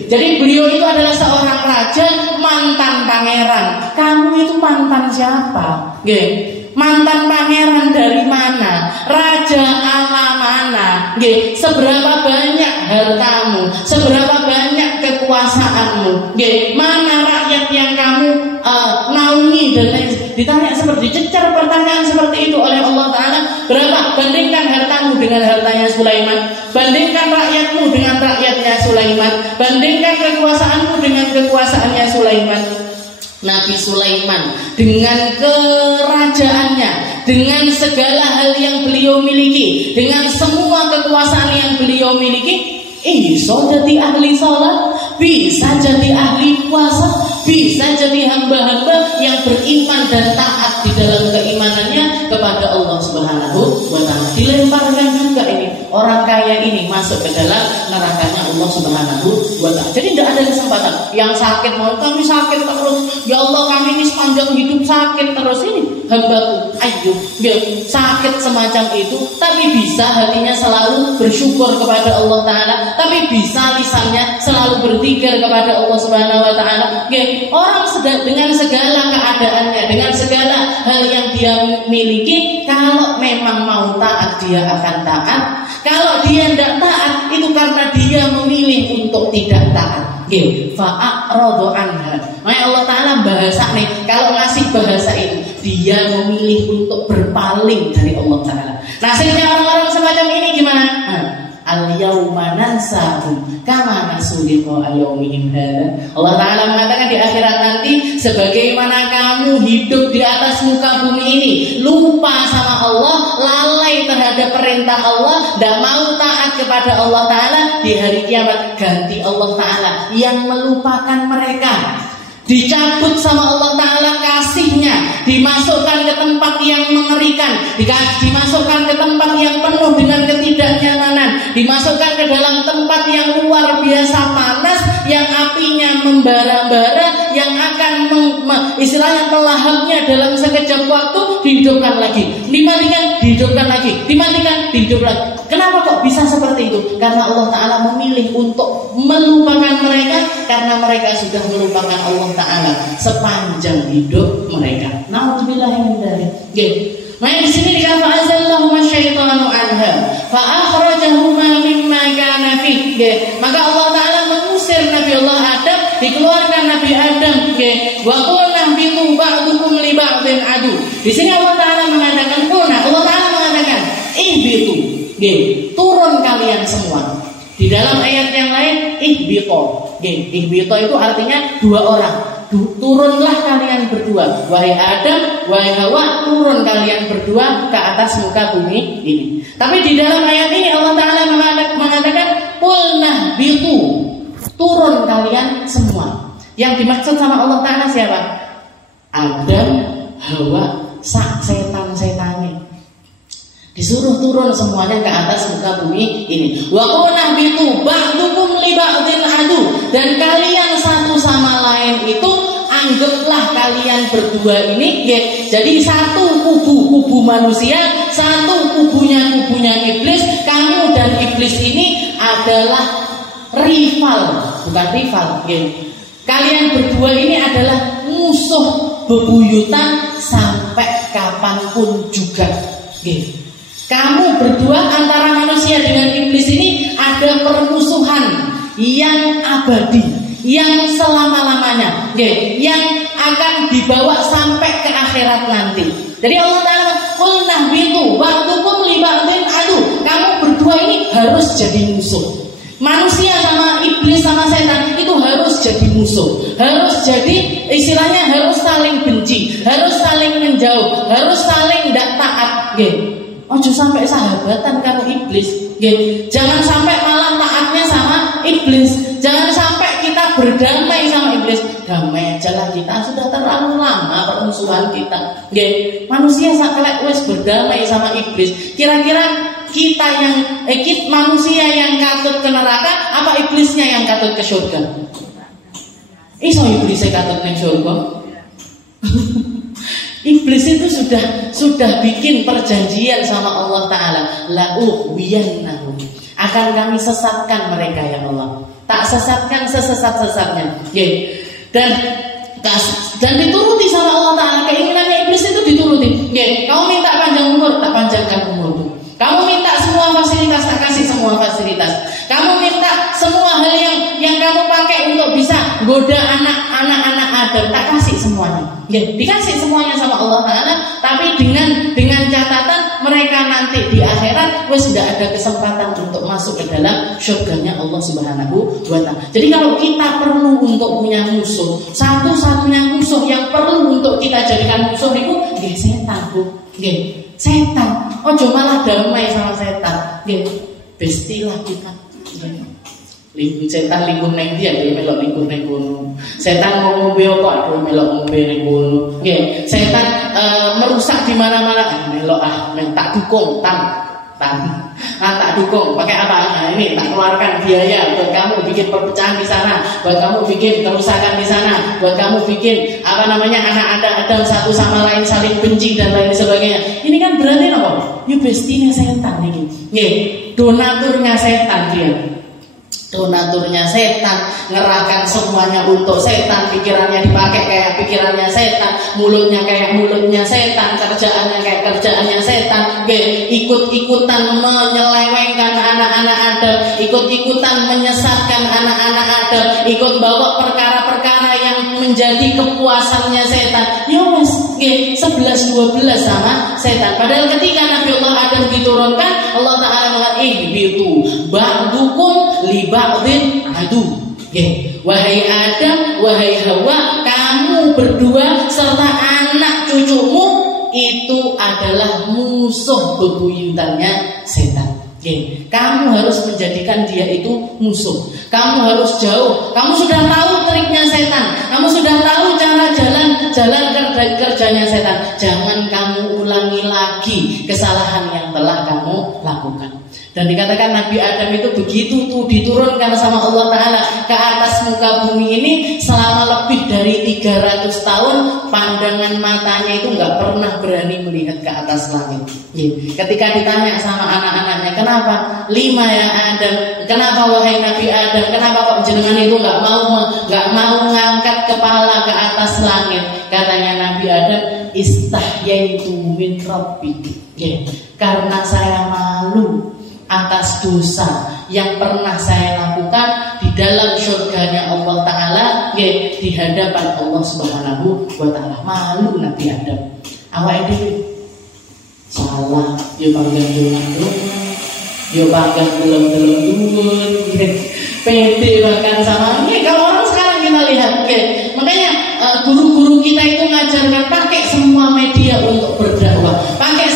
Jadi beliau itu adalah seorang raja, mantan pangeran. Kamu itu mantan siapa? Mantan pangeran dari mana? Raja ala mana? Seberapa banyak hartamu? Seberapa banyak kekuasaanmu? Mana rakyat yang kamu naungi? Dan lain. Ditanya seperti dicecar pertanyaan seperti itu oleh Allah Ta'ala. Berapa? Bandingkan hartamu dengan hartanya Sulaiman, bandingkan rakyatmu dengan rakyatnya Sulaiman, bandingkan kekuasaanmu dengan kekuasaannya Sulaiman. Nabi Sulaiman dengan kerajaannya, dengan segala hal yang beliau miliki, dengan semua kekuasaan yang beliau miliki, bisa jadi ahli sholat, bisa jadi ahli puasa, bisa jadi hamba-hamba yang beriman dan taat di dalam keimanannya kepada Allah Subhanahu wa Ta'ala. Dilemparkan juga ini orang kaya ini masuk ke dalam nerakanya Allah Subhanahu wa Ta'ala. Jadi tidak ada kesempatan. Yang sakit mau kami sakit terus, ya Allah kami ini sepanjang hidup sakit terus. Ini hambaku Ayyub sakit semacam itu, tapi bisa hatinya selalu bersyukur kepada Allah Ta'ala, tapi bisa lisannya selalu berzikir kepada Allah Subhanahu wa Ta'ala. Orang dengan segala keadaannya, dengan segala hal yang dia miliki, kalau memang mau taat dia akan taat. Kalau dia tidak taat, itu karena dia memilih untuk tidak taat. Fa'a'radu anha. Makanya Allah Ta'ala bahasa nih, kalau ngasih bahasa itu, dia memilih untuk berpaling dari Allah Ta'ala. Nasibnya orang-orang semacam ini gimana? Al-yawma nansahum kama nasu liqa yaumihim hadza. Allah Ta'ala mengatakan di akhirat nanti, sebagaimana kamu hidup di atas muka bumi ini lupa sama Allah, lalai terhadap perintah Allah, tidak mau taat kepada Allah Ta'ala, di hari kiamat ganti Allah Ta'ala yang melupakan mereka. Dicabut sama Allah Ta'ala kasihnya, dimasukkan ke tempat yang mengerikan, dimasukkan ke tempat yang penuh dengan ketidaknyamanan, dimasukkan ke dalam tempat yang luar biasa panas, yang apinya membara-bara, yang akan istilahnya melahapnya dalam sekejap waktu, dihidupkan lagi, dimatikan, dihidupkan lagi, dimatikan, dihidup lagi. Kenapa kok bisa seperti itu? Karena Allah Ta'ala memilih untuk melupakan mereka, karena mereka sudah melupakan Allah Ta'ala sepanjang hidup mereka. Nauzubillah min dzalik. Maka di sini dikatakan fa'azallahuma syaitanu anha fa akhrajahuma mimma kana fi. Maka Allah Ta'ala mengusir Nabi Allah Adam, dikeluarkan Nabi Adam. Wa qulna bihi ba'dukum li ba'din adu. Di sini Allah Ta'ala mengatakan Allah Ta'ala mengatakan ihbitu. Turun kalian semua. Di dalam ayat yang lain ihbito. Ihbito itu artinya dua orang. Turunlah kalian berdua, wahai Adam, wahai Hawa, turun kalian berdua ke atas muka bumi ini. Tapi di dalam ayat ini Allah Ta'ala mengatakan qulna bitu. Turun kalian semua. Yang dimaksud sama Allah Ta'ala siapa? Adam, Hawa, setan-setannya. Disuruh turun semuanya ke atas muka bumi ini. Wa qulna bitu ba'dukum li ba'din adu. Dan kalian satu sama lain itu anggaplah kalian berdua ini jadi satu kubu manusia, satu kubunya iblis. Kamu dan iblis ini adalah rival, bukan rival. Kalian berdua ini adalah musuh bebuyutan sampai kapanpun juga. Kamu berdua antara manusia dengan iblis ini ada permusuhan yang abadi, yang selama-lamanya, yang akan dibawa sampai ke akhirat nanti. Jadi Allah Ta'ala qulna bitu ba'dukum li ba'din adu. Kamu berdua ini harus jadi musuh. Manusia sama iblis sama setan itu harus jadi musuh, harus jadi istilahnya harus saling benci, harus saling menjauh, harus saling tidak taat. Ojo sampai sahabatan karo iblis. Jangan sampai malah taatnya sama iblis. Jangan sampai kita berdamai sama iblis. Damai aja lah, kita sudah terlalu lama permusuhan kita. Manusia saklek wis berdamai sama iblis. Kira-kira kita yang manusia yang katut ke neraka apa iblisnya yang katut ke surga? Iso iblisnya katut ke surga? Iblis itu sudah bikin perjanjian sama Allah Ta'ala, la'uhwiyannahum, akan kami sesatkan mereka ya Allah. Tak sesatkan sesesat-sesatnya. Dan dituruti sama Allah Ta'ala. Keinginannya iblis itu dituruti. Kamu minta panjang umur, tak panjangkan umurmu. Kamu minta semua fasilitas, tak kasih semua fasilitas. Kamu minta semua hal yang kamu pakai untuk bisa goda anak-anak Adam, tak kasih semuanya. Dikasih semuanya sama Allah Ta'ala, tapi dengan catatan mereka nanti di akhirat wes tidak ada kesempatan untuk masuk ke dalam surganya Allah Subhanahu wa Ta'ala. Jadi kalau kita perlu untuk punya musuh, satu-satunya musuh yang perlu untuk kita jadikan musuh itu setan, Bu. Setan. Ojo malah damai sama setan. Bestilah kita. Setan lingkuh neng dia melok lingkuh neng kono. Setan mau ngombe apa dia melok ngombe neng kono. Nggih, setan merusak di mana-mana melok tak dukung tak dukung. Pakai apa? Nah, ini tak keluarkan biaya buat kamu bikin perpecahan di sana, buat kamu bikin kerusakan di sana, buat kamu bikin anak Adam satu sama lain saling benci dan lain sebagainya. Ini kan berarti apa? Ya bestine setan ini. Nggih, donaturnya setan dia. Donaturnya setan, ngerahkan semuanya untuk setan, pikirannya dipakai kayak pikirannya setan, mulutnya kayak mulutnya setan, kerjaannya kayak kerjaannya setan, ikut-ikutan menyelewengkan anak-anak Adam, ikut-ikutan menyesatkan anak-anak Adam, ikut bawa perkara-perkara yang menjadi kepuasannya setan. Ya wes, 11-12 sama setan. Padahal ketika Nabi Allah Adam diturunkan, Allah Ta'ala mengatakan ihbitu ba'dukum li ba'din adu. Wahai Adam, wahai Hawa, kamu berdua serta anak cucumu itu adalah musuh bebuyutannya setan. Kamu harus menjadikan dia itu musuh. Kamu harus jauh. Kamu sudah tahu triknya setan. Kamu sudah tahu cara jalan kerjanya setan. Jangan kamu ulangi lagi kesalahan yang telah kamu lakukan. Dan dikatakan Nabi Adam itu begitu tuh diturunkan sama Allah Ta'ala ke atas muka bumi ini selama lebih dari 300 tahun, pandangan matanya itu nggak pernah berani melihat ke atas langit. Ketika ditanya sama anak-anaknya, kenapa 5 ya Adam? Kenapa wahai Nabi Adam? Kenapa kok jenengan itu nggak mau ngangkat kepala ke atas langit? Katanya Nabi Adam, istahyaitu min rabbi. Karena saya malu atas dosa yang pernah saya lakukan di dalam surganya Allah Ta'ala, di hadapan Allah Subhanahu wa Ta'ala. Malu Nabi Adam. Awak ini salah, yo panggang yo panggang belum pede bahkan sama ini. Kalau orang sekarang kita lihat, makanya guru-guru kita itu ngajarkan pakai semua media untuk berdakwah, pakai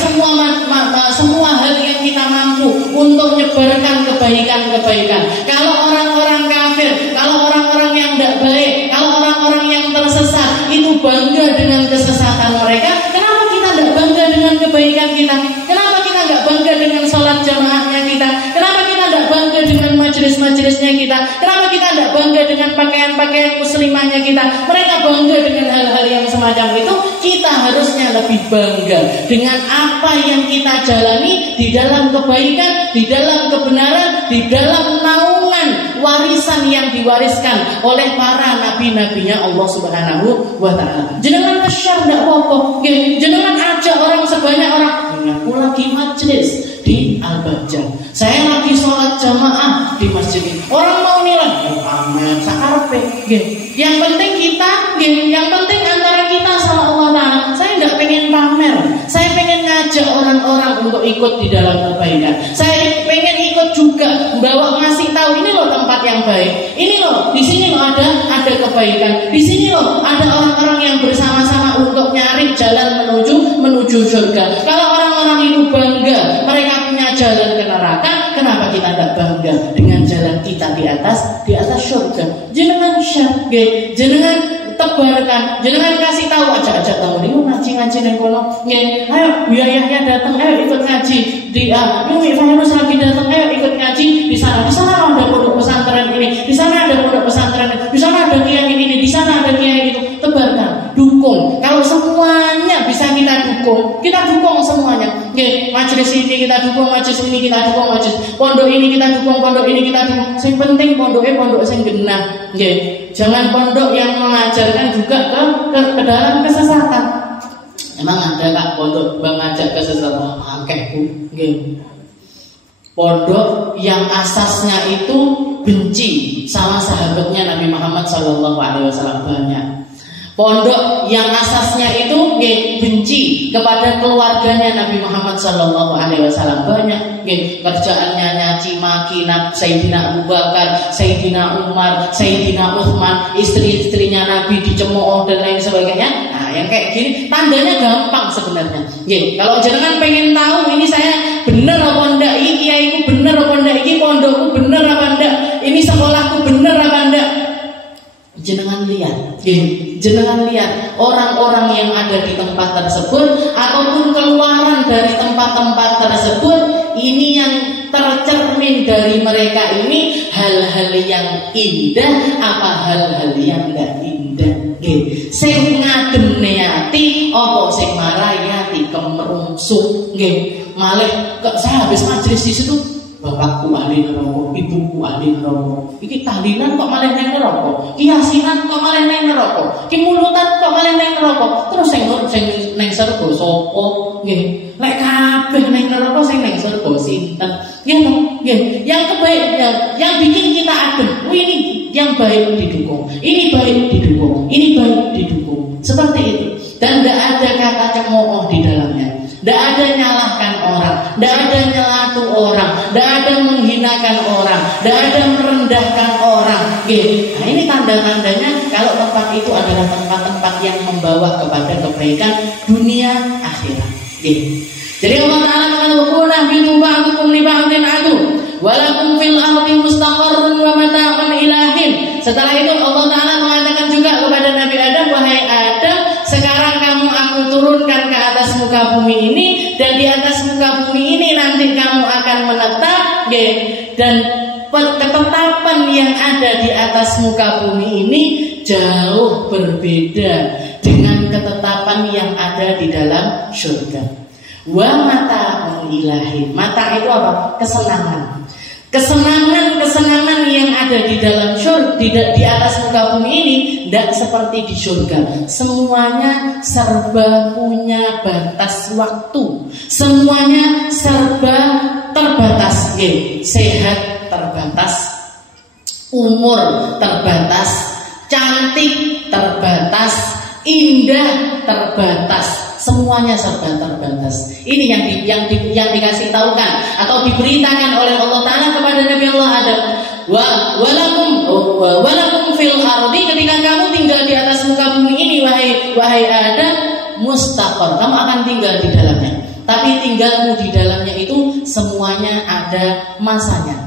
semua hal yang kita mampu untuk menyebarkan kebaikan-kebaikan. Kalau orang-orang kafir, kalau orang-orang yang tidak baik, kalau orang-orang yang tersesat itu bangga dengan kesesatan mereka, kenapa kita tidak bangga dengan kebaikan kita? Kenapa kita nggak bangga dengan sholat jamaahnya kita? Kenapa kita tidak bangga dengan majelis-majelisnya kita? Kenapa kita tidak bangga dengan pakaian-pakaian muslimahnya kita? Mereka bangga dengan hal-hal yang semacam itu. Kita harusnya lebih bangga dengan apa yang kita jalani di dalam kebaikan, di dalam kebenaran, di dalam naungan warisan yang diwariskan oleh para nabi-nabinya Allah Subhanahu wa Ta'ala. Jenengan kesyar ndak apa-apa, jenengan ajak orang sebanyak orang. Aku lagi majelis di Al-Bajjah, saya lagi sholat jamaah di masjid ini. Orang mau nilai, amin, sakarepe. Yang penting kita, yang penting antara kita sama Allah Ta'ala. Saya nggak pengen pamer, saya pengen ngajak orang-orang untuk ikut di dalam kebaikan. Saya pengen ikut juga bawa ngasih tahu, ini loh tempat yang baik, ini loh di sini loh ada kebaikan, di sini loh ada orang-orang yang bersama-sama untuk nyari jalan menuju surga. Kalau orang-orang itu bangga mereka punya jalan ke neraka, kenapa kita tidak bangga dengan jalan kita di atas surga? Jenengan share, jenengan tebarkan, jangan kasih tahu aja tahu ini ngaji neng kono, ayo biayanya datang, ayo ikut ngaji di ini virus lagi datang, ayo ikut ngaji di sana ada pondok pesantren ini, di sana ada pondok pesantren, di sana ada kiai ini, di sana ada kiai itu. Tebarkan, dukung. Kalau semuanya bisa kita dukung semuanya. Majelis ini kita dukung, majelis ini kita dukung, majelis pondok ini kita dukung, pondok ini kita dukung. Yang penting pondok sing genah. Jangan pondok yang mengajarkan juga ke dalam kesesatan. Emang ada kak pondok mengajak kesesatan? Akeh Bu. Pondok yang asasnya itu benci sama sahabatnya Nabi Muhammad SAW banyak. Pondok yang asasnya itu benci kepada keluarganya Nabi Muhammad SAW banyak. Kerjaannya nyaci maki Sayyidina Abu Bakar, Sayyidina Umar, Sayyidina Uthman, istri-istrinya Nabi dicemooh dan lain sebagainya. Nah, yang kayak gini tandanya gampang sebenarnya. Kalau jenengan pengen tahu ini saya bener apa ndak, ini kiaiku bener apa ndak, ini pondokku bener apa ndak, ini sekolah Jenengan lihat orang-orang yang ada di tempat tersebut ataupun keluaran dari tempat-tempat tersebut, ini yang tercermin dari mereka ini hal-hal yang indah apa hal-hal yang tidak indah. Sing ngademne ati apa sing marahi ati kemerungsuk. Malah kok saya habis majelis di situ, bapakku ahli neraka, ibuku ahli neraka. Iki tahlilan kok malah nang neraka. Ki yasinan kok malah nang neraka. Ki mulutan kok malah nang neraka. Terus sing nang surga sapa? Nggih. Lek kabeh nang neraka sing nang surga sinten? Nggih. Yang kebaikan yang bikin kita adem. Ini yang baik didukung. Ini baik didukung. Ini baik didukung. Seperti itu. Dan tidak ada kata cemooh di dalamnya. Tidak ada nyalahkan orang, tidak ada nyelatu orang, tidak ada menghinakan orang, tidak ada merendahkan orang. Nah, ini tanda-tandanya kalau tempat itu adalah tempat-tempat yang membawa kepada kebaikan dunia akhirat. Jadi Allah Ta'ala mengatakan bitu ba'dukum li ba'din adu walakum fil ardi mustaqarrun wa mata'un ilahin. Setelah itu Allah Ta'ala mengatakan juga kepada Nabi Adam, wahai Adam, sekarang kamu aku turunkan ke atas muka bumi ini, dan di atas muka bumi ini nanti kamu akan menetap, dan ketetapan yang ada di atas muka bumi ini jauh berbeda dengan ketetapan yang ada di dalam surga. Wa mata'un ilahi. Mata itu apa? Kesenangan. Kesenangan yang ada di dalam surga, di atas muka bumi ini tidak seperti di surga. Semuanya serba punya batas waktu. Semuanya serba terbatas. Sehat terbatas, umur terbatas, cantik terbatas, indah terbatas. Semuanya serba terbatas. Ini yang dikasih tahukan atau diberitakan oleh Allah Ta'ala kepada Nabi Allah Adam. Walakum fil ardi, ketika kamu tinggal di atas muka bumi ini, wahai Adam, mustaqar, kamu akan tinggal di dalamnya. Tapi tinggalmu di dalamnya itu semuanya ada masanya.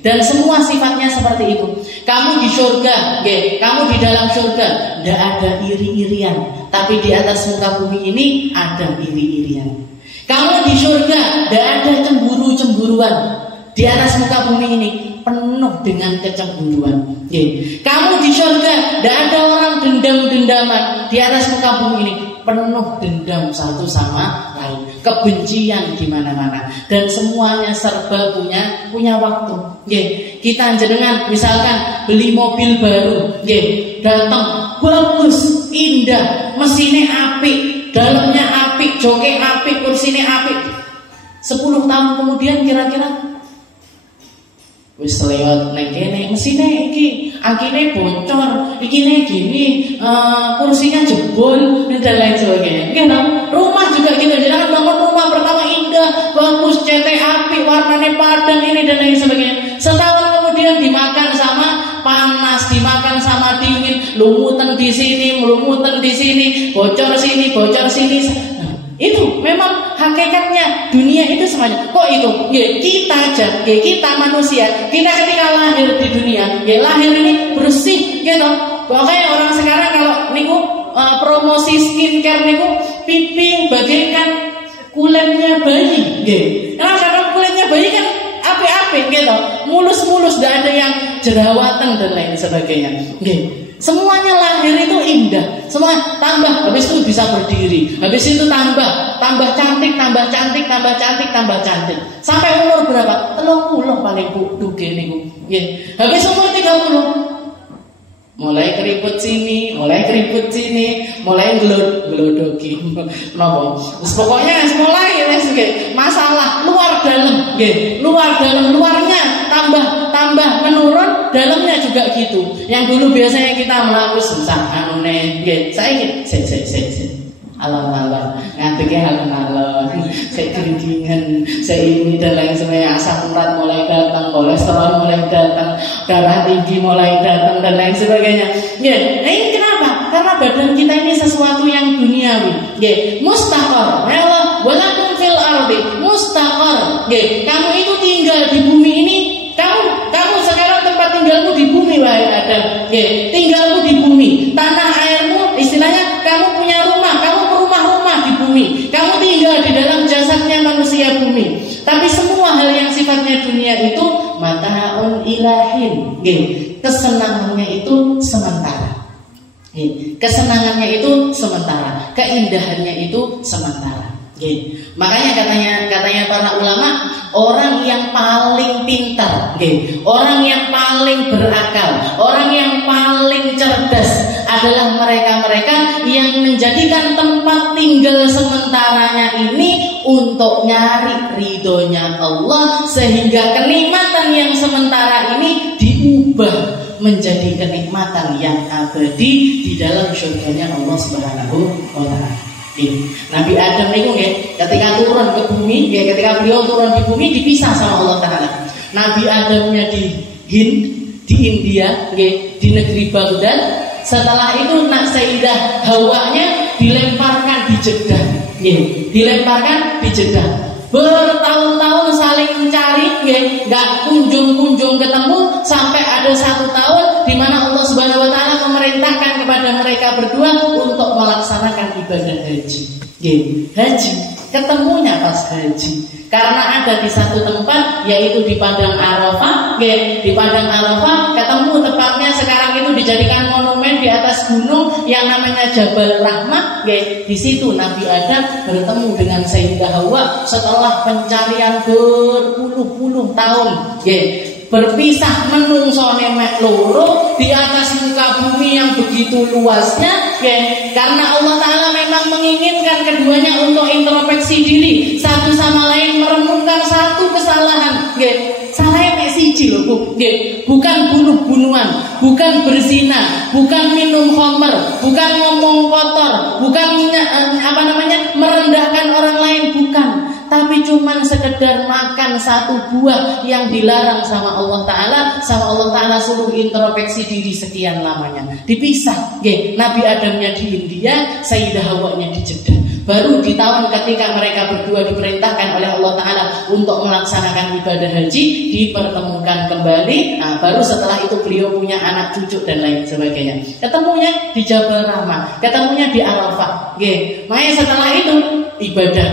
Dan semua sifatnya seperti itu. Kamu di surga, kamu di dalam surga, tidak ada iri-irian. Tapi di atas muka bumi ini ada iri-irian. Kamu di surga, tidak ada cemburu-cemburuan. Di atas muka bumi ini penuh dengan kecemburuan. Kamu di surga, tidak ada orang dendam-dendaman. Di atas muka bumi ini penuh dendam satu sama lain, kebencian di mana-mana, dan semuanya serba punya waktu. Kita jenengan misalkan beli mobil baru, datang bagus, indah, mesinnya apik, dalamnya apik, joke apik, kursinya apik. 10 tahun kemudian kira-kira wis lewat nek kene mesine iki angkine bocor, ikine gini, kursinya jebol dan lain sebagainya. Rumah juga gitu. Jangan bangun rumah pertama indah, bagus, cetek api, warnanya padan ini dan lain sebagainya. Setahun kemudian dimakan sama panas, dimakan sama dingin, lumutan di sini, melumutan di sini, bocor sini, bocor sini. Itu memang hakikatnya dunia itu semuanya. Kok itu? Kita aja, kita manusia, kita ketika lahir di dunia, lahir ini bersih, gitu. Pokoknya orang sekarang kalau niku promosi skincare niku pipi bagaikan kulitnya bayi, karena kulitnya bayi kan api-api, gitu, mulus-mulus, tidak ada yang jerawatan dan lain sebagainya. Semuanya lahir itu indah. Semua tambah, habis itu bisa berdiri. Habis itu tambah cantik, tambah cantik, tambah cantik, tambah cantik. Sampai umur berapa? 30 paling duge niku. Habis umur 30 mulai keriput sini, mulai gelodoki. Napa? Pokoknya mulai masalah luar dalam, luarnya tambah menurun, dalamnya juga gitu. Yang dulu biasanya kita melakukan susah anune, saiki alon-alon, ngadege alon-alon, ketinggian, ini dan lain sebagainya, asam urat mulai datang, kolesterol mulai datang, darah tinggi mulai datang dan lain sebagainya. Nah ini kenapa? Karena badan kita ini sesuatu yang duniawi. Mustaqar. Walakum fil ardi mustaqar. Kamu itu tinggal di bumi ini. Kamu sekarang tempat tinggalmu di bumi wahai Adam. Tinggalmu di bumi, tanah airmu, istilahnya kamu punya rumah, kamu berumah-rumah di bumi, kamu tinggal di dalam jasadnya manusia bumi. Tapi semua hal yang sifatnya dunia itu mata'un ilahin. Kesenangannya itu sementara. Kesenangannya itu sementara, keindahannya itu sementara. Makanya katanya para ulama, orang yang paling pintar, orang yang paling berakal, orang yang paling cerdas adalah mereka-mereka yang menjadikan tempat tinggal sementaranya ini untuk nyari ridhonya Allah, sehingga kenikmatan yang sementara ini diubah menjadi kenikmatan yang abadi di dalam surganya Allah Subhanahu wa Ta'ala. Nabi Adam itu ketika turun ke bumi, ketika beliau turun di bumi dipisah sama Allah Ta'ala. Nabi Adamnya di Hind, di India, di negeri Baghdad. Setelah itu Sayyidah Hawanya dilemparkan di Jeddah, dilemparkan di Jeddah. Bertahun-tahun saling mencari, nggak kunjung ketemu, sampai ada 1 tahun di mana Allah Subhanahu Wa Taala memerintahkan kepada mereka berdua untuk melaksanakan ibadah haji. Haji ketemunya pas haji, karena ada di satu tempat, yaitu di Padang Arafah. Di Padang Arafah ketemu, tepatnya sekarang itu dijadikan monumen di atas gunung yang namanya Jabal Rahmah. Di situ Nabi Adam bertemu dengan Sayyidah Hawa setelah pencarian berpuluh-puluh tahun. Berpisah menungsone mek loro di atas muka bumi yang begitu luasnya, karena Allah Ta'ala memang menginginkan keduanya untuk introspeksi diri, satu sama lain merenungkan satu kesalahan. Salahnya mek siji lho, Bu. Bukan bunuh-bunuhan, bukan berzina, bukan minum khamr, bukan ngomong kotor, bukan merendahkan orang lain, bukan. Tapi cuman sekedar makan satu buah yang dilarang sama Allah Ta'ala. Sama Allah Ta'ala suruh introspeksi diri sekian lamanya, dipisah. Nabi Adamnya di India, Sayyidah Hawanya di Jeddah. Baru di tahun ketika mereka berdua diperintahkan oleh Allah Ta'ala untuk melaksanakan ibadah haji, dipertemukan kembali. Baru setelah itu beliau punya anak cucu dan lain sebagainya. Ketemunya di Jabal Rahmah, ketemunya di Arafah. Makanya setelah itu ibadah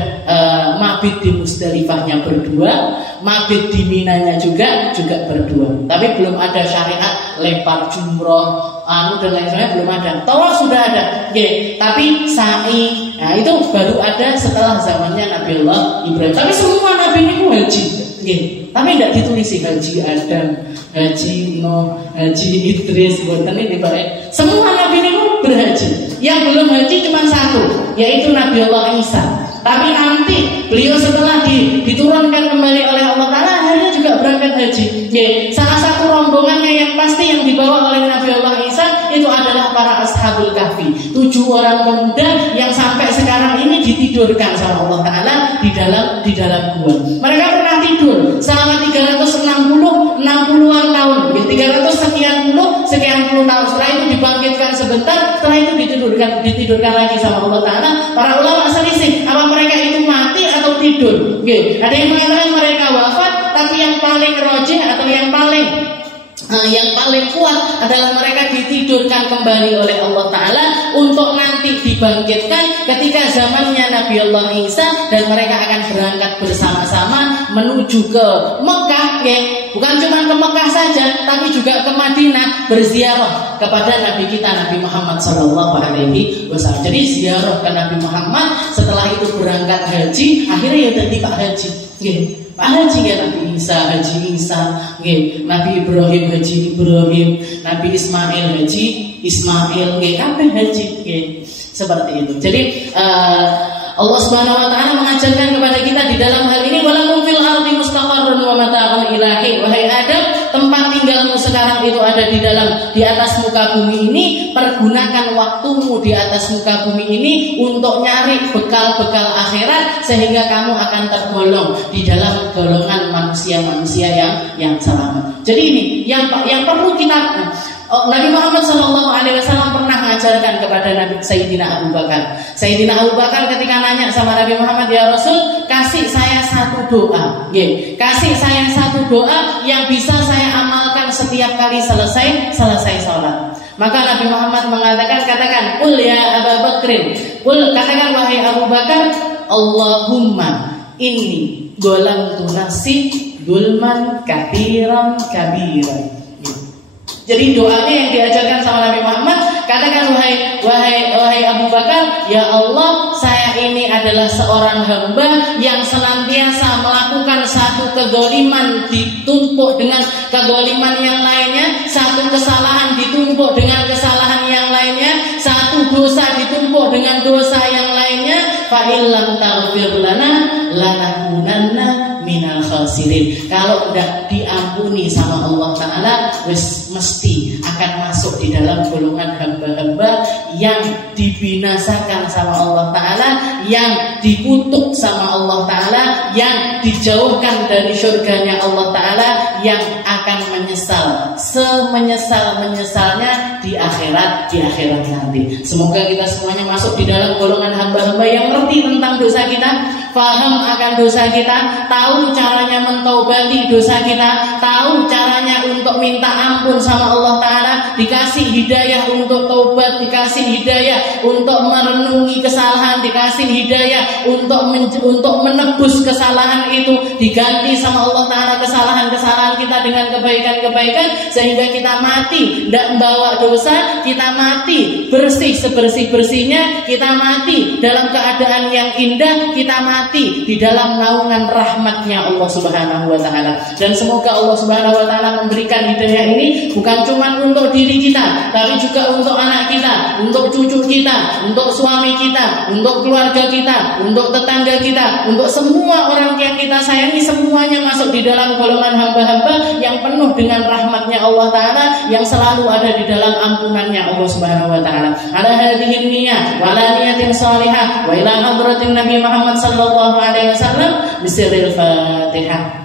mabit di Musdalifahnya berdua, mabit di Minanya juga berdua. Tapi belum ada syariat lempar jumroh, dan lain sebagainya, belum ada. Tawaf sudah ada, tapi sa'i, itu baru ada setelah zamannya Nabiullah Ibrahim. Tapi semua nabi itu haji, tapi tidak ditulis haji Adam, haji Nuh, haji Idris, ini baik. Semua nabi itu berhaji. Yang belum haji cuma satu, yaitu Nabiullah Isa. Tapi nanti beliau setelah diturunkan kembali oleh Allah Ta'ala, akhirnya juga berangkat haji. Salah satu rombongannya yang pasti yang dibawa oleh Nabiullah Isa itu adalah para Ashabul Kahfi, 7 orang pemuda yang sampai sekarang ini ditidurkan sama Allah Ta'ala di dalam gua. Mereka pernah tidur selama 360-an tahun, 300 sekian puluh tahun. Setelah itu dibangkitkan sebentar, setelah itu ditidurkan lagi sama Allah Ta'ala. Para ulama selisih, apa mereka itu mati atau tidur? Ada yang mengatakan mereka wafat, tapi yang paling rojih atau yang paling kuat adalah mereka ditidurkan kembali oleh Allah Ta'ala untuk nanti dibangkitkan ketika zamannya Nabiullah Isa, dan mereka akan berangkat bersama-sama menuju ke Mekah. Bukan cuma ke Mekah saja, tapi juga ke Madinah berziarah kepada Nabi kita Nabi Muhammad SAW. Jadi ziarah ke Nabi Muhammad, setelah itu berangkat haji, akhirnya ya jadi Pak Haji. Pak Haji Nabi Isa, Haji Isa, Nabi Ibrahim, Haji Ibrahim, Nabi Ismail, Haji Ismail, kabeh haji, seperti itu. Jadi Allah Subhanahu wa Ta'ala mengajarkan kepada kita di dalam hal ini, walakum fil ardi mustaqarrun wa mata'un ilahi. Wahai Adam, tempat tinggalmu sekarang itu ada di atas muka bumi ini. Pergunakan waktumu di atas muka bumi ini untuk nyari bekal-bekal akhirat, sehingga kamu akan tergolong di dalam golongan manusia-manusia yang selamat. Jadi ini yang perlu kita. Nabi Muhammad SAW pernah mengajarkan kepada Nabi Sayyidina Abu Bakar. Sayyidina Abu Bakar ketika nanya sama Nabi Muhammad, ya Rasul, kasih saya satu doa, kasih saya satu doa yang bisa saya amalkan setiap kali selesai sholat. Maka Nabi Muhammad mengatakan, katakan, "Qul ya Abu Bakrin." Qul, katakan wahai Abu Bakar, "Allahumma inni golantu nafsi gulman kabiran kabiran." Jadi doanya yang diajarkan sama Nabi Muhammad, katakan wahai Abu Bakar, ya Allah, saya ini adalah seorang hamba yang senantiasa melakukan satu kezaliman ditumpuk dengan kezaliman yang lainnya, satu kesalahan ditumpuk dengan kesalahan yang lainnya, satu dosa ditumpuk dengan dosa yang lainnya. Fa illam taghfir lana lanakunanna minal khasirin. Kalau tidak diampuni sama Allah Ta'ala, mesti akan masuk di dalam golongan hamba-hamba yang dibinasakan sama Allah Ta'ala, yang dikutuk sama Allah Ta'ala, yang dijauhkan dari surganya Allah Ta'ala, yang akan menyesal semenyesal-menyesalnya di akhirat nanti. Semoga kita semuanya masuk di dalam golongan hamba-hamba yang ngerti tentang dosa kita, paham akan dosa kita, tahu caranya mentaubati dosa kita, tahu caranya untuk minta ampun sama Allah Ta'ala, dikasih hidayah untuk taubat, dikasih hidayah untuk merenungi kesalahan, dikasih hidayah untuk menebus kesalahan itu, diganti sama Allah Ta'ala kesalahan-kesalahan kita dengan kebaikan-kebaikan, sehingga kita mati tidak membawa dosa, kita mati bersih sebersih-bersihnya, kita mati dalam keadaan yang indah, kita mati di dalam naungan rahmatnya Allah Subhanahu wa Ta'ala. Dan semoga Allah Subhanahu wa Ta'ala memberikan hidayah ini bukan cuma untuk diri kita, tapi juga untuk anak kita, untuk cucu kita, untuk suami kita, untuk keluarga kita, untuk tetangga kita, untuk semua orang yang kita sayangi, semuanya masuk di dalam golongan hamba-hamba yang penuh dengan rahmatnya Allah Ta'ala, yang selalu ada di dalam ampunannya Allah Subhanahu wa Ta'ala. Ala hadhihi niyyah wa la niyatin salihah wa ila hadratin Nabi Muhammad sallallahu alaihi wasallam bisirril Fatihah.